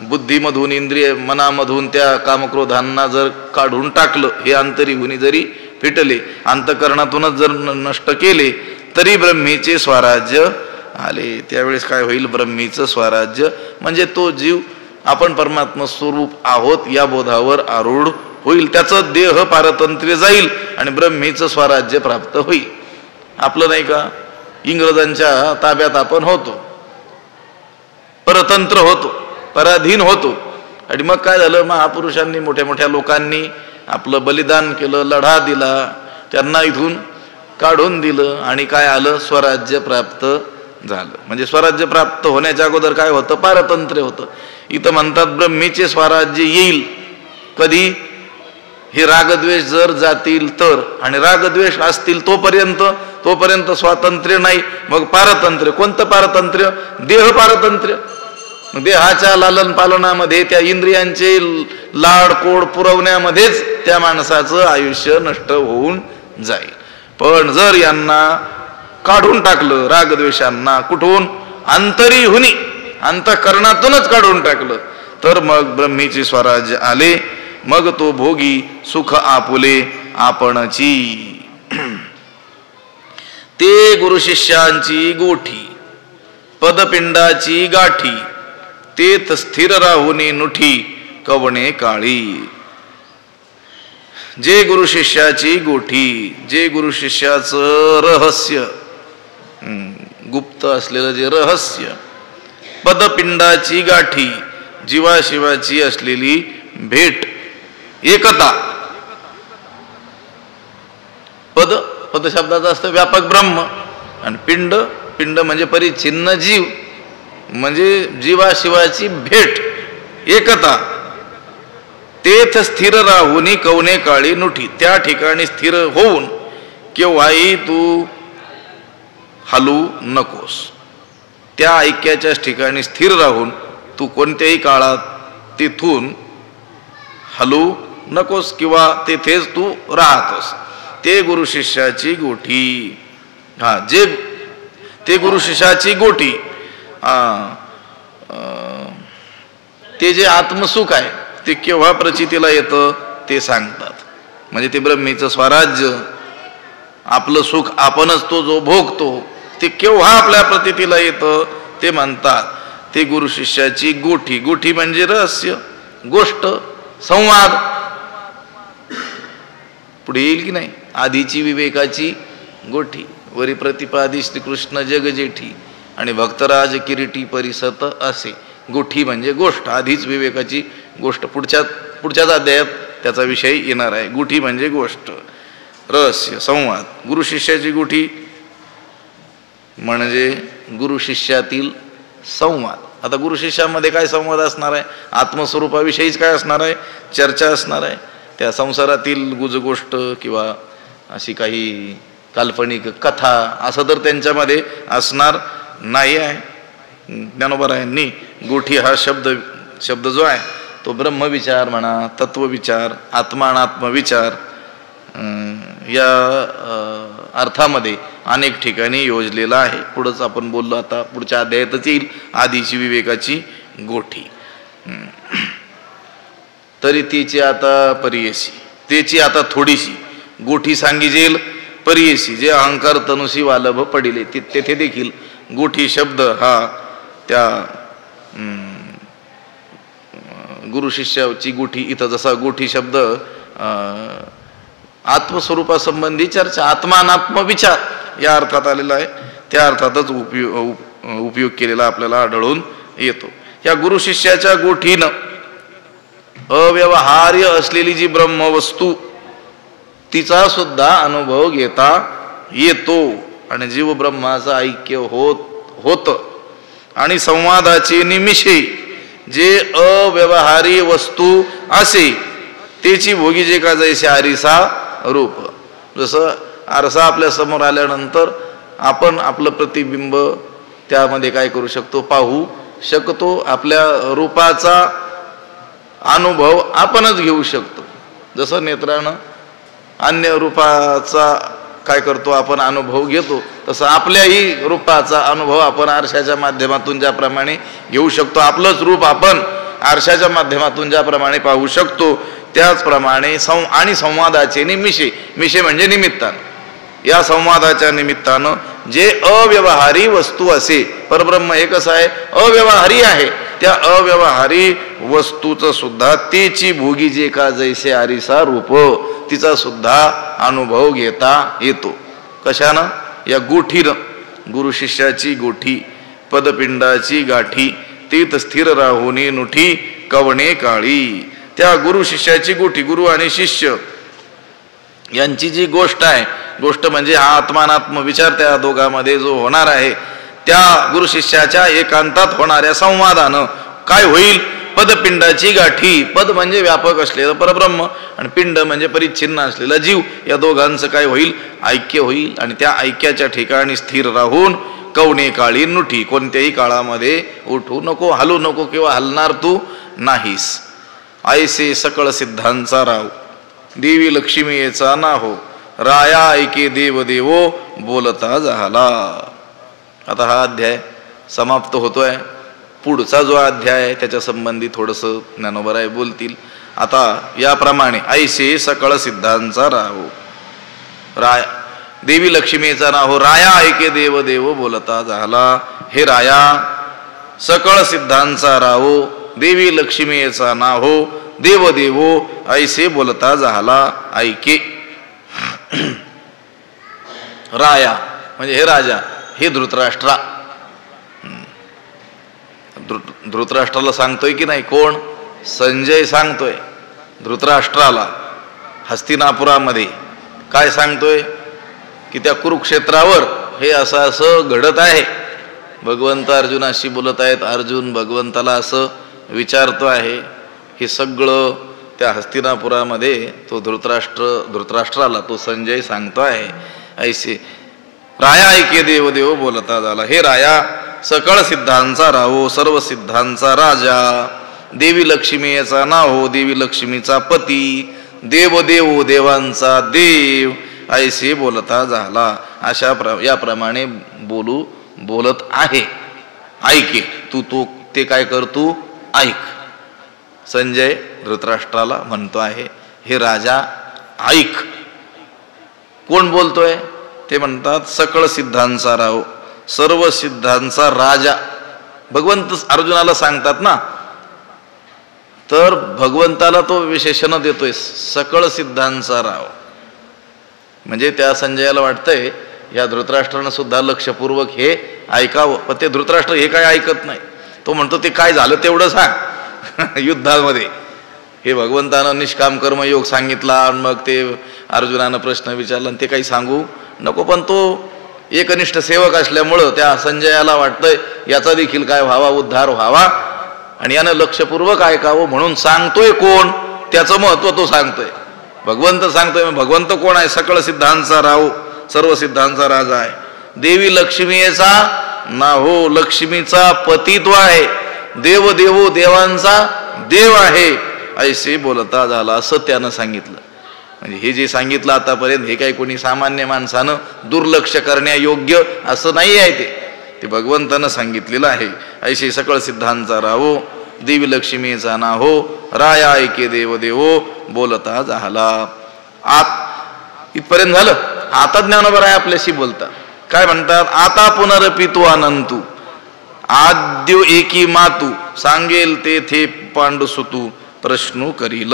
बुद्धीमधून इंद्रिय मनामधून त्या कामक्रोधांना जर काढून टाकलं, हे अंतरीहुनी जरी फिटले, अंतःकरणातूनच जर नष्ट केले तरी ब्रह्मीचे स्वराज्य आले. त्यावेळेस काय होईल? ब्रह्मीचं स्वराज्य म्हणजे तो जीव आपण परमात्मा स्वरूप आहोत या बोधावर आरूढ होईल. त्याचं देह पारतंत्र्य जाईल आणि ब्रह्मीचं स्वराज्य प्राप्त होईल. आपलं नाही का, इंग्रजांच्या ताब्यात आपण होतो, परतंत्र होतो, पराधीन होतो. आणि मग काय झालं? महापुरुषांनी, मोठ्या मोठ्या लोकांनी आपलं बलिदान केलं, लढा दिला, त्यांना इथून काढून दिलं आणि काय आलं? स्वराज्य प्राप्त झालं. म्हणजे स्वराज्य प्राप्त होण्याच्या अगोदर काय होतं? पारतंत्र्य होतं. इथं म्हणतात ब्रह्मीचे स्वराज्य येईल कधी? हे रागद्वेष जर जातील तर. आणि रागद्वेष असतील तोपर्यंत स्वातंत्र्य नाही. मग पारतंत्र्य. कोणतं पारतंत्र्य? देह पारतंत्र्य. देहाच्या लालन पालनामध्ये, त्या इंद्रियांचे लाडकोड पुरवण्यामध्येच त्या माणसाचं आयुष्य नष्ट होऊन जाईल. पण जर यांना काढून टाकलं, रागद्वेषांना, कुठून? अंतरीहुनी, अंतःकरणातूनच काढून टाकलं, तर मग ब्रह्मीचे स्वराज्य आले. मग तो भोगी सुख आपुले आपणची. ते गुरु शिष्यांची गोठी पदपिंडाची गाठी, तेथ स्थिर राहुनी नुठी कवणे काळी. जे गुरु शिष्याची गोठी, जे गुरु शिष्याचं रहस्य, गुप्त असलेलं जे रहस्य, पदपिंडाची गाठी, जीवाशिवाची असलेली भेट, एकता. पद, पद शब्दाचा असतं व्यापक ब्रह्म, आणि पिंड, पिंड म्हणजे परिच्छिन्न जीव, म्हणजे जीवाशिवाची भेट, एकता. तेथ स्थिर राहुनी कवने काळी नुठी. त्या ठिकाणी स्थिर होऊन केव्हाही तू हलू नकोस. त्या ऐक्याच्याच ठिकाणी स्थिर राहून तू कोणत्याही काळात तिथून हलू नकोस किंवा तेथेच तू राहतोस. ते गुरु शिष्याची गोठी. जे ते गुरु शिष्याची गोठी. ते जे आत्मसुख आहे ते केव्हा प्रचितीला येतं ते सांगतात. म्हणजे ते ब्रह्मीचं स्वराज्य, आपलं सुख आपणच तो जो भोगतो ते केव्हा आपल्या प्रतीतीला येतं ते म्हणतात ते गुरु शिष्याची गोठी. गोठी म्हणजे रहस्य, गोष्ट, संवाद. पुढे येईल की नाही, आधीची विवेकाची गोठी, वरी प्रतिपादी श्रीकृष्ण जग जेठी आणि भक्तराज किरीटी परिसत असे. गोठी म्हणजे गोष्ट, आधीच विवेकाची गोष्ट. पुढच्याच अध्यायात त्याचा विषय येणार आहे. गोठी म्हणजे गोष्ट, रहस्य, संवाद. गुरु शिष्याची गोठी म्हणजे गुरु शिष्यातील संवाद. आता गुरु शिष्यामध्ये काय संवाद असणार आहे? आत्मस्वरूपाविषयीच काय असणार आहे? चर्चा असणार आहे. त्या संसारातील गुजगोष्ट किंवा अशी काही काल्पनिक कथा असं तर त्यांच्यामध्ये असणार नाही आहे. ज्ञानोबरायांनी गोठी हा शब्द जो आहे तो ब्रह्मविचार म्हणा, तत्वविचार, आत्मानात्मविचार या अर्थामध्ये अनेक ठिकाणी योजलेला आहे. पुढंच आपण बोललो, आता पुढच्या अध्यायातच येईल आधीची विवेकाची गोठी. तरी तिची आता परियसी, त्याची आता थोडीशी गोठी सांगिजेल परियसी, जे अहंकार तनुसी वालभ पडिले. तेथे देखील गोठी शब्द हा त्या गुरु शिष्याची गोठी, इथं जसा गोठी शब्द आत्मस्वरूपासंबंधी चर्चा, आत्मानात्म विचार या अर्थात आलेला आहे, त्या अर्थातच उपयोग केलेला आपल्याला आढळून येतो. या गुरु शिष्याच्या गोठीनं अव्यवहार्य असलेली जी ब्रह्मवस्तू तिचा सुद्धा अनुभव घेता येतो आणि जीव ब्रह्माचं ऐक्य होत आणि संवादाचे निमिषे जे अव्यवहारी वस्तू असे त्याची भोगी जे का जैसे आरिसा रूप. जसं आरसा आपल्या समोर आल्यानंतर आपण आपलं प्रतिबिंब त्यामध्ये काय करू शकतो? पाहू शकतो. आपल्या रूपाचा अनुभव आपणच घेऊ शकतो. जसं नेत्रानं अन्य रूपाचा काय करतो आपण अनुभव घेतो, तसं आपल्याही रूपाचा अनुभव आपण आरशाच्या माध्यमातून ज्याप्रमाणे घेऊ शकतो, आपलंच रूप आपण आरशाच्या माध्यमातून ज्याप्रमाणे पाहू शकतो त्याचप्रमाणे आणि संवादाचे निमिषे म्हणजे निमित्तानं, या संवादाच्या निमित्तानं जे अव्यवहारी वस्तू असे, परब्रह्म हे कसं आहे? अव्यवहारी आहे. त्या अव्यवहारी वस्तूचं सुद्धा तेची भोगी जे का जैसे आरिसा रूप तिचा सुद्धा अनुभव घेता येतो. कशानं? या गोठीनं. गुरु शिष्याची गोठी, पदपिंडाची गाठी, तीत स्थिर राहुनी नुठी कवणे काळी. त्या गुरु शिष्याची गोठी, गुरु आणि शिष्य यांची जी गोष्ट आहे, गोष्ट म्हणजे हा आत्मानात्म विचार त्या दोघांमध्ये जो होणार आहे, त्या गुरु शिष्याच्या एकांतात होणाऱ्या संवादानं काय होईल? पदपिंडाची गाठी. पद म्हणजे व्यापक असलेलं परब्रह्म आणि पिंड म्हणजे परिच्छिन्न असलेला जीव. या दोघांचं काय होईल? ऐक्य होईल. आणि त्या ऐक्याच्या ठिकाणी स्थिर राहून कवणे काळी नुठी, कोणत्याही काळामध्ये उठू नको, हलू नको किंवा हलणार तू नाहीस. ऐसे सकळ सिद्धांचा राव, देवी लक्ष्मीचा ना हो, राया ऐके देव देवो बोलता झाला. आता हा अध्याय समाप्त होतोय. पुढचा जो अध्याय आहे त्याच्या संबंधी थोडंसं ज्ञानोबराय बोलतील. आता याप्रमाणे ऐसे सकळ सिद्धांचा राहो, राय देवी लक्ष्मीचा ना हो, राया ऐके देव देव बोलता झाला. हे राया, सकळ सिद्धांचा राहो, देवी लक्ष्मीचा ना हो, देव देवो ऐसे बोलता झाला ऐके. राया म्हणजे हे राजा, हे धृतराष्ट्रा. धृतराष्ट्राला सांगतोय की नाही? कोण? संजय सांगतोय धृतराष्ट्राला. हस्तिनापुरामध्ये काय सांगतोय? की त्या कुरुक्षेत्रावर हे असं घडत आहे. भगवंत अर्जुनाशी बोलत आहेत. अर्जुन भगवंताला असं विचारतो आहे. हे सगळं त्या हस्तिनापुरामध्ये तो धृतराष्ट्राला तो संजय सांगतो आहे. ऐसे राया ऐके देव देव बोलता झाला. हे राया, सकळ सिद्धांचा राहो, सर्व सिद्धांचा राजा, देवी लक्ष्मीचा नाहो, देवी लक्ष्मीचा पती, देव देव देवांचा देव ऐसे बोलता झाला. याप्रमाणे बोलू बोलत आहे, ऐके तू ते काय कर, तू ऐक. संजय धृतराष्ट्राला म्हणतो आहे, हे राजा ऐक. कोण बोलतोय? ते म्हणतात सकळ सिद्धांचा राव, सर्व सिद्धांचा राजा. भगवंत अर्जुनाला सांगतात ना, तर भगवंताला तो विशेषण देतोय सकळ सिद्धांचा राव. म्हणजे त्या संजयाला वाटतंय या धृतराष्ट्रानं सुद्धा लक्षपूर्वक हे ऐकावं, पण ते धृतराष्ट्र हे काय ऐकत नाही. तो म्हणतो ते काय झालं तेवढं सांग. युद्धामध्ये हे भगवंतानं निष्काम कर्मयोग सांगितला, मग ते अर्जुनानं प्रश्न विचारला आणि ते काही सांगू नको. पण तो एकनिष्ठ सेवक असल्यामुळं त्या संजयाला वाटतंय याचा देखील काय व्हावा, उद्धार व्हावा, आणि यानं लक्षपूर्वक ऐकावं म्हणून सांगतोय. कोण? त्याचं महत्व तो सांगतोय. भगवंत सांगतोय. भगवंत कोण आहे? सकळ सिद्धांचा राव, सर्व सिद्धांचा राजा आहे. देवी लक्ष्मीचा ना हो, लक्ष्मीचा पती तो आहे. देव देवो, देवांचा देव आहे. ऐसे बोलता झाला, असं त्यानं सांगितलं. म्हणजे हे जे सांगितलं आतापर्यंत हे काही कोणी सामान्य माणसानं दुर्लक्ष करण्यायोग्य असं नाही आहे. ते भगवंतानं सांगितलेलं आहे. ऐसे सकळ सिद्धांचा राहो, देवी लक्ष्मीचा ना हो, राया ऐके देव देवो, बोलता झाला. इथपर्यंत झालं. आता ज्ञानोबा आपल्याशी बोलतात. काय म्हणतात? आता पुनरपी तो अनंतू, आद्यो एकी मातू, सांगेल तेथे पांडुसुतू, प्रश्न करील.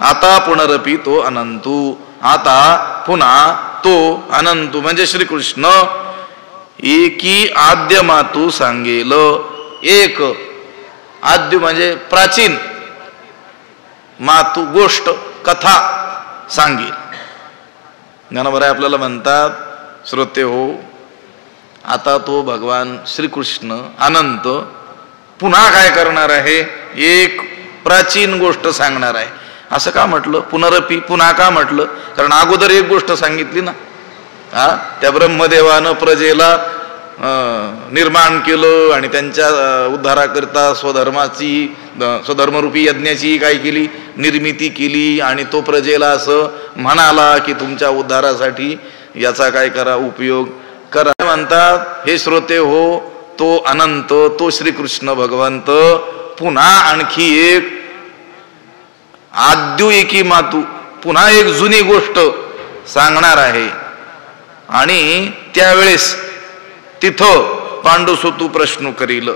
आता पुनरपी तो अनंतू, आता पुन्हा तो अनंतू म्हणजे श्रीकृष्ण एकी आद्य मातू सांगेल. एक आद्य म्हणजे प्राचीन, मातू गोष्ट, कथा सांगेल. ज्ञानोबा आपल्याला म्हणतात, श्रोते हो, आता तो भगवान श्रीकृष्ण अनंत पुन्हा काय करणार आहे? एक प्राचीन गोष्ट सांगणार आहे. असं का म्हटलं? पुनरपी, पुन्हा का म्हटलं? कारण अगोदर एक गोष्ट सांगितली ना, त्या ब्रह्मदेवानं प्रजेला निर्माण केलं आणि त्यांच्या उद्धाराकरता स्वधर्मरूपी यज्ञाची काय केली? निर्मिती केली. आणि तो प्रजेला असं म्हणाला की तुमच्या उद्धारासाठी याचा काय करा, उपयोग करा. म्हणतात, हे श्रोते हो, तो अनंत, तो श्रीकृष्ण भगवंत पुन्हा आणखी एक आद्यू एकी मातू, पुन्हा एक जुनी गोष्ट सांगणार आहे. आणि त्यावेळेस तिथं पांडुसुतू प्रश्न करील,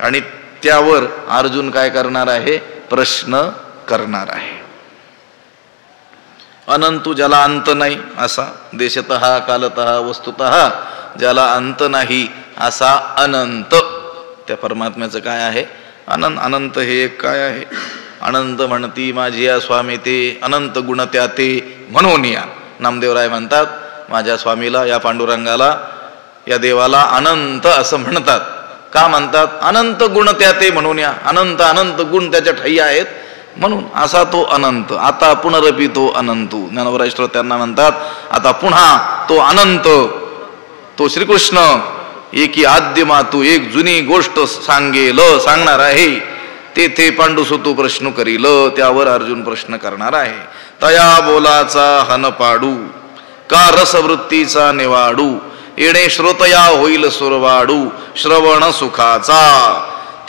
आणि त्यावर अर्जुन काय करणार आहे? प्रश्न करणार आहे. अनंतू ज्याला अंत नाही असा, देशतः कालतः वस्तुतः ज्याला अंत नाही असा अनंत, त्या परमात्म्याचं काय आहे? अनंत. हे एक काय आहे? अनंत म्हणती माझी या स्वामी ते, अनंत गुण त्या ते म्हणून या. नामदेवराय म्हणतात, माझ्या स्वामीला, या पांडुरंगाला, या देवाला अनंत असं म्हणतात. का म्हणतात? अनंत गुण त्या ते म्हणून या. अनंत अनंत गुण त्याच्या ठाई आहेत म्हणून असा तो अनंत. आता पुनरपी तो अनंतू. ज्ञानोबा श्रोत्यांना म्हणतात, आता पुन्हा तो अनंत, तो श्रीकृष्ण एकी आद्य मातू, एक जुनी गोष्ट सांगेल, सांगणार आहे. तेथे पांडुसुतू प्रश्न करील, त्यावर अर्जुन प्रश्न करणार आहे. तया बोलाचा हन पाडू, का रसवृत्तीचा निवाडू, येणे श्रोतया होईल सुरवाडू, श्रवण सुखाचा.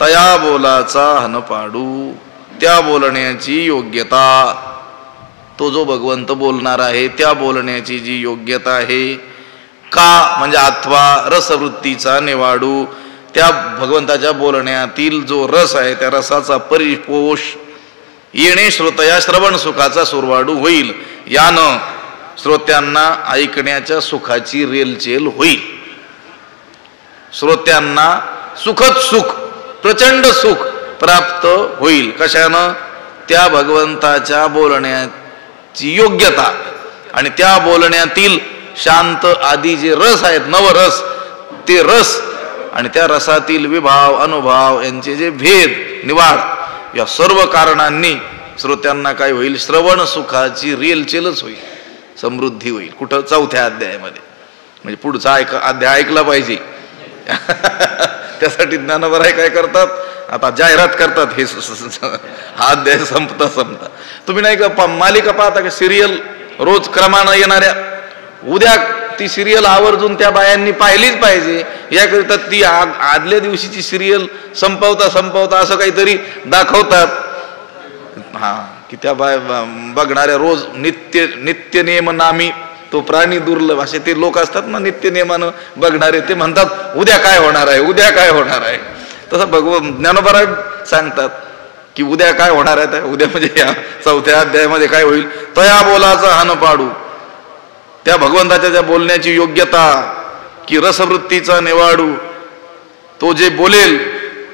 तया बोलाचा हन पाडू, त्या बोलण्याची योग्यता, तो जो भगवंत बोलणार आहे त्या बोलण्याची जी योग्यता आहे. का म्हणजे अथवा रसवृत्तीचा निवाडू, त्या भगवंताच्या बोलण्यातील जो रस आहे त्या रसाचा परिपोष. येणे श्रोतया, श्रवण सुखाचा सुरवाडू होईल. यानं श्रोत्यांना ऐकण्याच्या सुखाची रेलचेल होईल. श्रोत्यांना सुखद सुख, प्रचंड सुख प्राप्त होईल. कशानं? त्या भगवंताच्या बोलण्याची योग्यता आणि त्या बोलण्यातील शांत आदी जे रस आहेत, नवरस, ते रस आणि त्या रसातील विभाव, अनुभव यांचे जे भेद, निवाड, या सर्व कारणांनी श्रोत्यांना काय होईल? श्रवण सुखाची रेलचेलच होईल, समृद्धी होईल. कुठं? चौथ्या अध्यायामध्ये. म्हणजे पुढचा अध्याय ऐकला पाहिजे. त्यासाठी ज्ञानोबा काय करतात? आता जाहिरात करतात. हे हा अध्याय संपता तुम्ही नाही का मालिका पाहता का? सिरियल रोज क्रमानं येणाऱ्या उद्या ती सिरियल आवर्जून त्या बायांनी पाहिलीच पाहिजे याकरिता ती आदल्या दिवशीची सिरियल संपवता असं काहीतरी दाखवतात. हा की त्या बघणाऱ्या रोज नित्य नियम नामी तो प्राणी दुर्लभ असे ते लोक असतात ना नित्य नियमानं बघणारे. ते म्हणतात उद्या काय होणार आहे, उद्या काय होणार आहे. तसं ज्ञानोबा सांगतात की उद्या काय होणार आहे. उद्या म्हणजे या 4थ्या अध्यायामध्ये काय होईल. तया बोलाचा हान पाडू, त्या भगवंताच्या त्या बोलण्याची योग्यता की रसवृत्तीचा निवाडू. तो जे बोलेल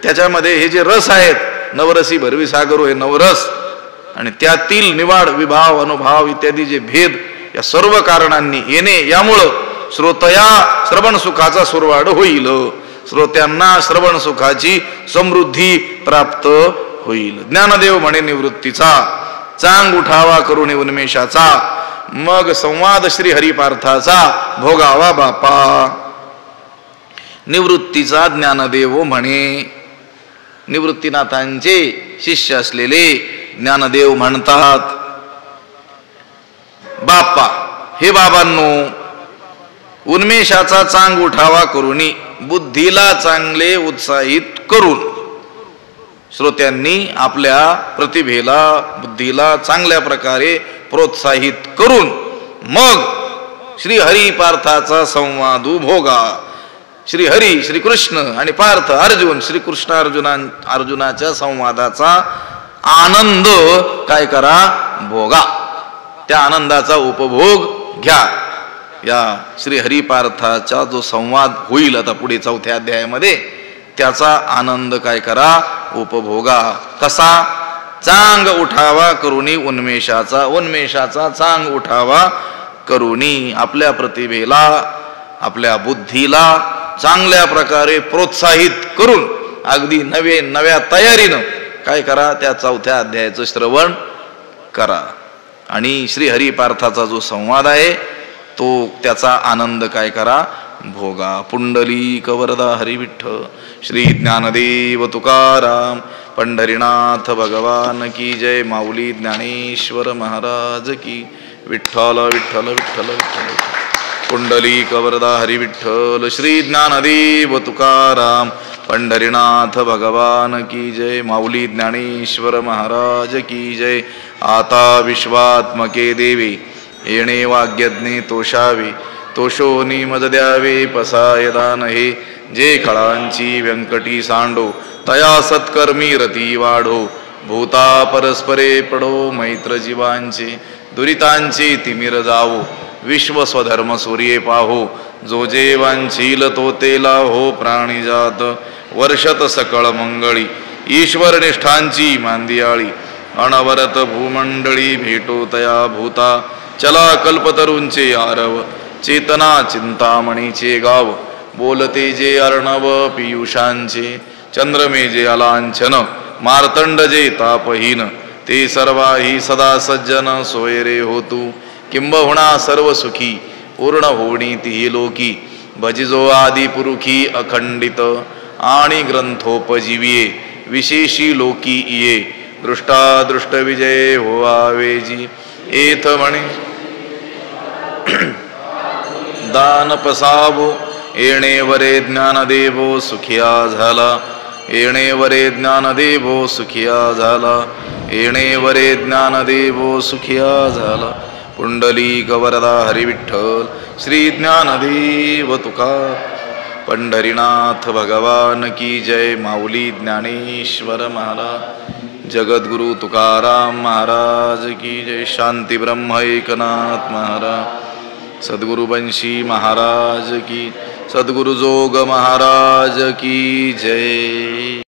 त्याच्यामध्ये हे जे रस आहेत, नवरसी भरवी सागरो हे नवरस, आणि त्यातील निवाड विभाव अनुभाव इत्यादी जे भेद या सर्व कारणांनी येणे, यामुळं श्रोतया श्रवण सुखाचा सुरवाड होईल. श्रोत्यांना श्रवण सुखाची समृद्धी प्राप्त होईल. ज्ञानदेव म्हणे निवृत्तीचा, चांग उठावा करुणी उन्मेषाचा, मग संवाद श्री हरिपार्थाचा भोगावा बापा. निवृत्तीचा ज्ञानदेव म्हणे. निवृत्तीनाथांचे शिष्य असलेले ज्ञानदेव म्हणतात बाप्पा, हे बाबांनो, उन्मेषाचा चांग उठावा करुणी, बुद्धीला चांगले उत्साहित करून, श्रोत्यांनी आपल्या प्रतिभेला बुद्धीला चांगल्या प्रकारे प्रोत्साहित करून मग श्री हरी पार्थाचा संवादू भोगा. श्री हरी श्रीकृष्ण आणि पार्थ अर्जुन, श्रीकृष्ण अर्जुनाच्या संवादाचा आनंद काय करा, भोगा. त्या आनंदाचा उपभोग घ्या. या श्री हरी पार्थाचा जो संवाद होईल आता पुढे 4थ्या अध्यायामध्ये, त्याचा आनंद काय करा, उपभोगा. कसा, चांग उठावा करुणी उन्मेषाचा, उन्मेषाचा चांग उठावा करुणी, आपल्या प्रतिभेला आपल्या बुद्धीला चांगल्या प्रकारे प्रोत्साहित करून अगदी नव्या तयारीनं काय करा, त्या 4थ्या अध्यायाचं श्रवण करा. आणि श्री हरी पार्थाचा जो संवाद आहे तो त्याचा आनंद काय करा, भोगा. पुंडलिक वरदा हरी विठ्ठल. श्री ज्ञानदेव तुकाराम पंढरीनाथ भगवान की जय. माऊली ज्ञानेश्वर महाराज की. विठ्ठल विठ्ठल विठ्ठल विठ्ठल. पुंडलिक वरदा हरी विठ्ठल. श्री ज्ञानदेव तुकाराम पंढरीनाथ भगवान की जय. माऊली ज्ञानेश्वर महाराज की जय. आता विश्वात्मके देवे येणे वाग्यज्ञे तोषावे, तोषोनी मज द्यावे पसाय दान हे. जे खळांची व्यंकटी सांडो, तया सत्कर्मी रती वाढो. भूता परस्परे पडो मैत्र जीवांचे, दुरितांचे तिमिर जावो. विश्व स्वधर्म सूर्ये पाहो, जो जे वांछील तो तेला हो. प्राणी जात वर्षत सकळ मंगळी, ईश्वर निष्ठांची मांदियाळी. अनवरत भूमंडळी भेटो तया भूता, चला कल्पतरूंचे आरव. चेतना चिंतामणीचे गाव, बोलते जे अर्णव पियुषांचे. चंद्रमे जे अलांछन, मार्तंड जे तापहीन. ते सर्वाही सदा सज्जन सोयरे होतू. किंबहुना सर्व सुखी पूर्ण होणी तिही लोकी. भजिजो आदि पुरुखी अखंडित, आणि ग्रंथोपजीविये विशेषी लोकी इये. दृष्टादृष्ट विजय होवावे जी. एथ म्हणे दान पसावो, येणे वरे ज्ञानदेवो सुखिया झाला. येणे वरे ज्ञानदेवो सुखिया झाला. येणे वरे ज्ञानदेवो सुखिया झाला. पुंडलिक वरदा हरी विठ्ठल. श्री ज्ञानदेव तुकार पंढरीनाथ भगवान की जय. माऊली ज्ञानेश्वर महाराज. जगद्गुरु तुकाराम महाराज की जय. शांती ब्रह्म एकनाथ महाराज. सद्गुरु बंशी महाराज की. सद्गुरु जोग महाराज की जय.